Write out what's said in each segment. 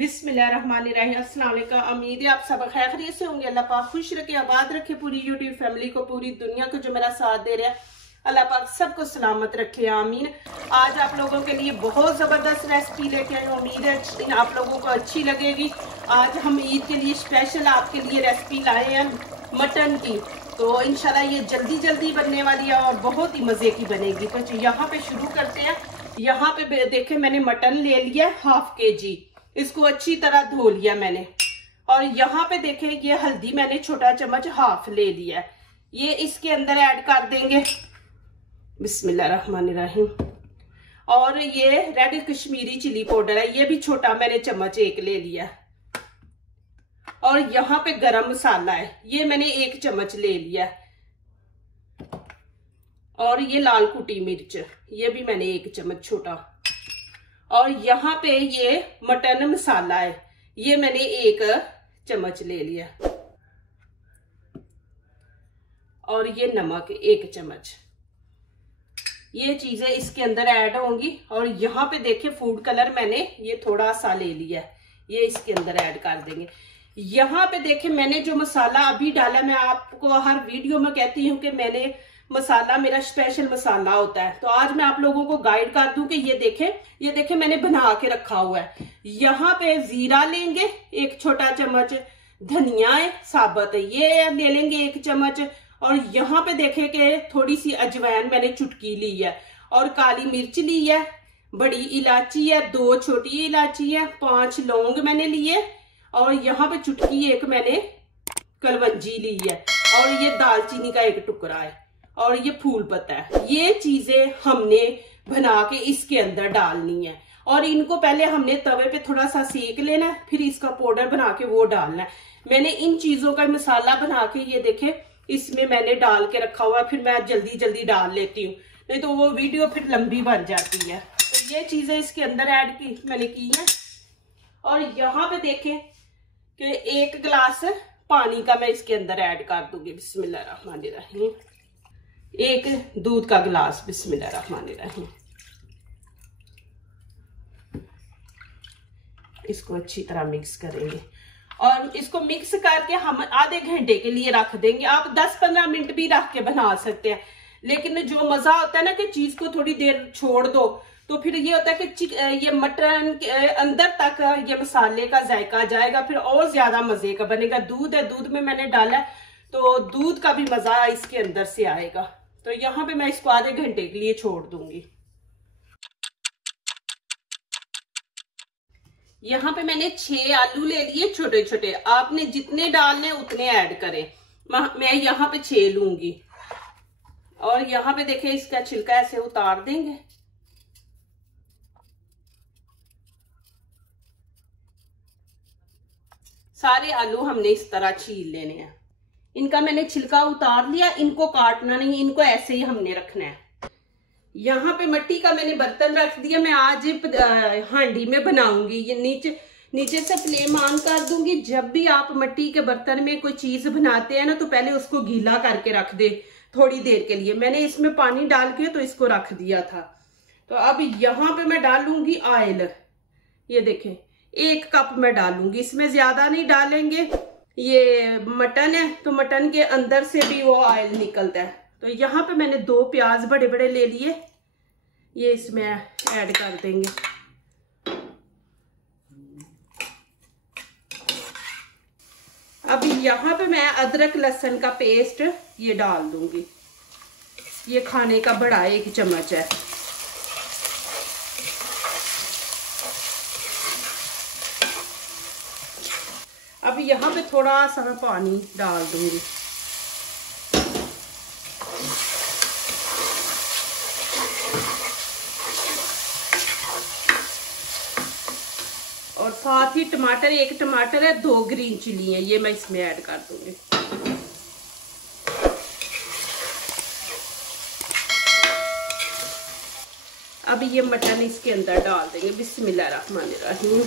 बिस्मिल्लाहिर्रहमानिर्रहीम। अस्सलाम वालेकुम। उम्मीद है आप सब खैरियत से होंगे। अल्लाह पाक खुश रखे, आबाद रखे पूरी यूट्यूब फैमिली को, पूरी दुनिया को जो मेरा साथ दे रहा है। अल्लाह पाक सबको सलामत रखे, आमीन। आज आप लोगों के लिए बहुत ज़बरदस्त रेसिपी लेके आई हूँ। उम्मीद है आप लोगों को अच्छी लगेगी। आज हम ईद के लिए स्पेशल आपके लिए रेसिपी लाए हैं मटन की। तो इंशाल्लाह ये जल्दी जल्दी बनने वाली है और बहुत ही मज़े की बनेगी। तो यहाँ पे शुरू करते हैं। यहाँ पे देखे मैंने मटन ले लिया 1/2 kg। इसको अच्छी तरह धो लिया मैंने। और यहाँ पे देखें ये हल्दी मैंने छोटा चम्मच 1/2 ले लिया है। ये इसके अंदर ऐड कर देंगे। बिस्मिल्लाहिर्रहमानिर्रहीम। और ये रेड कश्मीरी चिली पाउडर है, ये भी छोटा मैंने चम्मच 1 ले लिया। और यहाँ पे गरम मसाला है, ये मैंने 1 चम्मच ले लिया। और ये लाल कुटी मिर्च, ये भी मैंने 1 चम्मच छोटा। और यहाँ पे ये मटन मसाला है, ये मैंने 1 चम्मच ले लिया। और ये नमक 1 चम्मच। ये चीजें इसके अंदर ऐड होंगी। और यहाँ पे देखिए फूड कलर मैंने ये थोड़ा सा ले लिया, ये इसके अंदर ऐड कर देंगे। यहाँ पे देखिए मैंने जो मसाला अभी डाला, मैं आपको हर वीडियो में कहती हूँ कि मैंने मसाला मेरा स्पेशल मसाला होता है। तो आज मैं आप लोगों को गाइड कर दूं कि ये देखें मैंने बना के रखा हुआ है। यहाँ पे जीरा लेंगे 1 छोटा चम्मच, धनिया है साबुत ये ले लेंगे 1 चम्मच। और यहाँ पे देखे कि थोड़ी सी अजवाइन मैंने चुटकी ली है। और काली मिर्च ली है, बड़ी इलायची है, 2 छोटी इलायची है, 5 लौंग मैंने लिए। और यहाँ पे चुटकी 1 मैंने कलवंजी ली है। और ये दालचीनी का 1 टुकड़ा है। और ये फूल पत्ता है। ये चीजें हमने बना के इसके अंदर डालनी है। और इनको पहले हमने तवे पे थोड़ा सा सेक लेना है, फिर इसका पाउडर बना के वो डालना है। मैंने इन चीजों का मसाला बना के ये देखे इसमें मैंने डाल के रखा हुआ है। फिर मैं जल्दी जल्दी डाल लेती हूँ, नहीं तो वो वीडियो फिर लंबी बन जाती है। तो ये चीजें इसके अंदर ऐड की मैंने की है। और यहाँ पे देखें कि 1 गिलास पानी का मैं इसके अंदर ऐड कर दूंगी। बिस्मिल्लाहिर्रहमानिर्रहीम। 1 दूध का गिलास। बिस्मिल्लाहिर्रहमानिर्रहीम। इसको अच्छी तरह मिक्स करेंगे। और इसको मिक्स करके हम आधे घंटे के लिए रख देंगे। आप 10-15 मिनट भी रख के बना सकते हैं। लेकिन जो मजा होता है ना कि चीज को थोड़ी देर छोड़ दो, तो फिर ये होता है कि ये मटन के अंदर तक ये मसाले का जायका जाएगा, फिर और ज्यादा मजे का बनेगा। दूध है, दूध में मैंने डाला है तो दूध का भी मजा इसके अंदर से आएगा। तो यहाँ पे मैं इसको आधे घंटे के लिए छोड़ दूंगी। यहाँ पे मैंने 6 आलू ले लिए छोटे छोटे। आपने जितने डालने उतने ऐड करें। मैं यहाँ पे 6 लूंगी। और यहाँ पे देखें इसका छिलका ऐसे उतार देंगे। सारे आलू हमने इस तरह छील लेने हैं। इनका मैंने छिलका उतार लिया, इनको काटना नहीं, इनको ऐसे ही हमने रखना है। यहाँ पे मिट्टी का मैंने बर्तन रख दिया। मैं आज हांडी में बनाऊंगी। ये नीचे से फ्लेम ऑन कर दूंगी। जब भी आप मिट्टी के बर्तन में कोई चीज बनाते हैं ना, तो पहले उसको गीला करके रख दे थोड़ी देर के लिए। मैंने इसमें पानी डाल के तो इसको रख दिया था। तो अब यहाँ पे मैं डालूंगी ऑयल। ये देखें 1 कप मैं डालूंगी, इसमें ज्यादा नहीं डालेंगे। ये मटन है तो मटन के अंदर से भी वो ऑयल निकलता है। तो यहाँ पे मैंने 2 प्याज बड़े बड़े ले लिए, ये इसमें ऐड कर देंगे। अब यहाँ पे मैं अदरक लहसुन का पेस्ट ये डाल दूंगी। ये खाने का बड़ा 1 चम्मच है। अब यहाँ पे थोड़ा सा पानी डाल दूंगी। और साथ ही टमाटर, 1 टमाटर है, 2 ग्रीन चिली है, ये मैं इसमें ऐड कर दूंगी। अब ये मटन इसके अंदर डाल देंगे। बिस्मिल्लाहिर्रहमानिर्रहीम।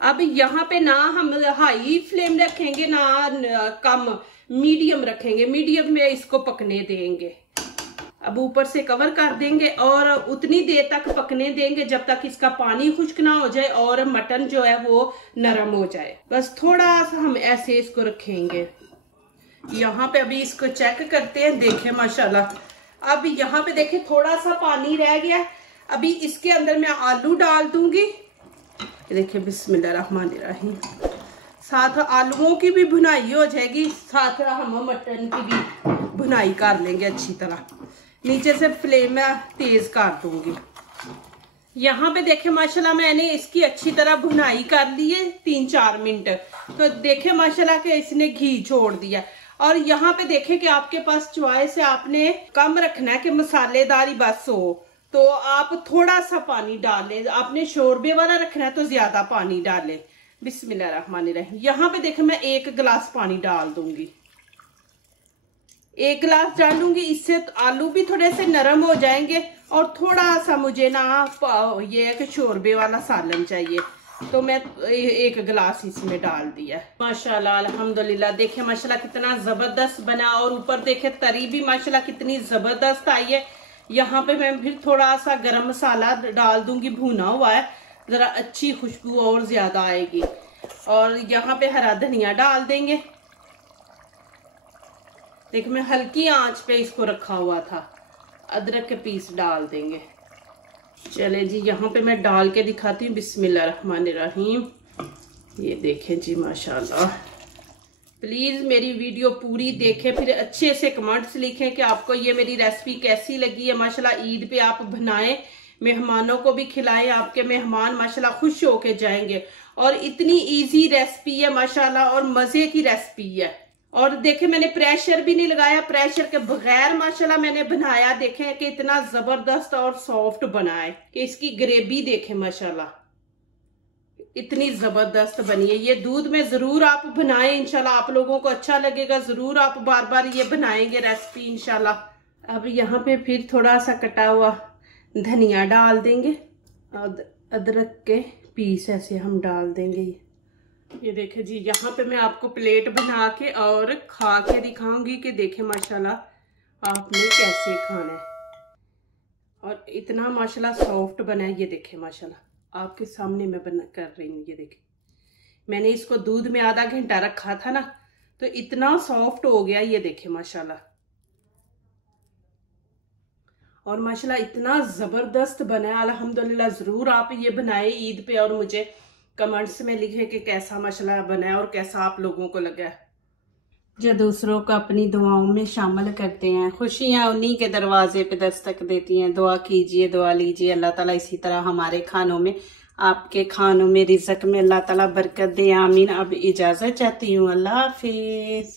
अब यहाँ पे ना हम हाई फ्लेम रखेंगे ना कम, मीडियम रखेंगे, मीडियम में इसको पकने देंगे। अब ऊपर से कवर कर देंगे और उतनी देर तक पकने देंगे जब तक इसका पानी खुश्क ना हो जाए और मटन जो है वो नरम हो जाए। बस थोड़ा सा हम ऐसे इसको रखेंगे। यहाँ पे अभी इसको चेक करते हैं। देखें माशाल्लाह अब यहाँ पे देखें थोड़ा सा पानी रह गया। अभी इसके अंदर मैं आलू डाल दूंगी। देखिए बिस्मिल्लाहिर्रहमानिर्रहीम। साथ आलूओं की भी भुनाई हो जाएगी, साथ हम मटन की भी भुनाई कर लेंगे अच्छी तरह। नीचे से फ्लेम में तेज कर दूंगी। यहाँ पे देखे माशाल्लाह मैंने इसकी अच्छी तरह भुनाई कर ली है 3-4 मिनट। तो देखे माशाल्लाह के इसने घी छोड़ दिया। और यहाँ पे देखे कि आपके पास चॉइस है, आपने कम रखना है कि मसालेदारी बस हो तो आप थोड़ा सा पानी डालें, आपने शोरबे वाला रखना है तो ज्यादा पानी डालें। बिस्मिल्लाहिर्रहमानिर्रहीम। यहाँ पे देखे मैं 1 गिलास पानी डाल दूंगी, 1 गिलास डालूंगी। इससे आलू भी थोड़े से नरम हो जाएंगे और थोड़ा सा मुझे ना ये है कि शोरबे वाला सालन चाहिए तो मैं 1 गिलास इसमें डाल दिया। माशाल्लाह अल्हम्दुलिल्लाह। देखे माशाल्लाह कितना जबरदस्त बना और ऊपर देखे तरी भी माशाल्लाह कितनी जबरदस्त आई है। यहाँ पे मैं फिर थोड़ा सा गरम मसाला डाल दूंगी, भुना हुआ है, जरा अच्छी खुशबू और ज्यादा आएगी। और यहाँ पे हरा धनिया डाल देंगे। देख मैं हल्की आंच पे इसको रखा हुआ था। अदरक के पीस डाल देंगे। चले जी यहाँ पे मैं डाल के दिखाती हूँ। बिस्मिल्लाहिर्रहमानिर्रहीम। ये देखें जी माशाल्लाह। प्लीज मेरी वीडियो पूरी देखें, फिर अच्छे से कमेंट्स लिखें कि आपको ये मेरी रेसिपी कैसी लगी है। माशाल्लाह ईद पे आप बनाएं, मेहमानों को भी खिलाएं, आपके मेहमान माशाल्लाह खुश होके जाएंगे। और इतनी इजी रेसिपी है माशाल्लाह और मजे की रेसिपी है। और देखे मैंने प्रेशर भी नहीं लगाया, प्रेशर के बगैर माशाल्लाह मैंने बनाया। देखे कि इतना जबरदस्त और सॉफ्ट बना है कि इसकी ग्रेवी देखे माशाल्लाह इतनी जबरदस्त बनी है। ये दूध में जरूर आप बनाएं, इंशाल्लाह आप लोगों को अच्छा लगेगा। जरूर आप बार बार ये बनाएंगे रेसिपी इंशाल्लाह। अब यहाँ पे फिर थोड़ा सा कटा हुआ धनिया डाल देंगे और अदरक के पीस ऐसे हम डाल देंगे। ये देखे जी यहाँ पे मैं आपको प्लेट बना के और खा के दिखाऊंगी कि देखे माशाल्लाह आपने कैसे खाना है। और इतना माशाल्लाह सॉफ्ट बना है। ये देखे माशाल्लाह आपके सामने मैं बना कर रही हूँ। ये देखे मैंने इसको दूध में आधा घंटा रखा था ना तो इतना सॉफ्ट हो गया। ये देखे माशाल्लाह। और माशाल्लाह इतना जबरदस्त बना है अल्हम्दुलिल्लाह। जरूर आप ये बनाए ईद पे और मुझे कमेंट्स में लिखे कि कैसा माशाल्लाह बना है और कैसा आप लोगों को लगा है। जो दूसरों को अपनी दुआओं में शामिल करते हैं, खुशियां उन्हीं के दरवाजे पे दस्तक देती हैं। दुआ कीजिए, दुआ लीजिए। अल्लाह ताला इसी तरह हमारे खानों में, आपके खानों में, रिज़्क में अल्लाह ताला बरकत दे। आमीन। अब इजाजत चाहती हूँ। अल्लाह हाफिज।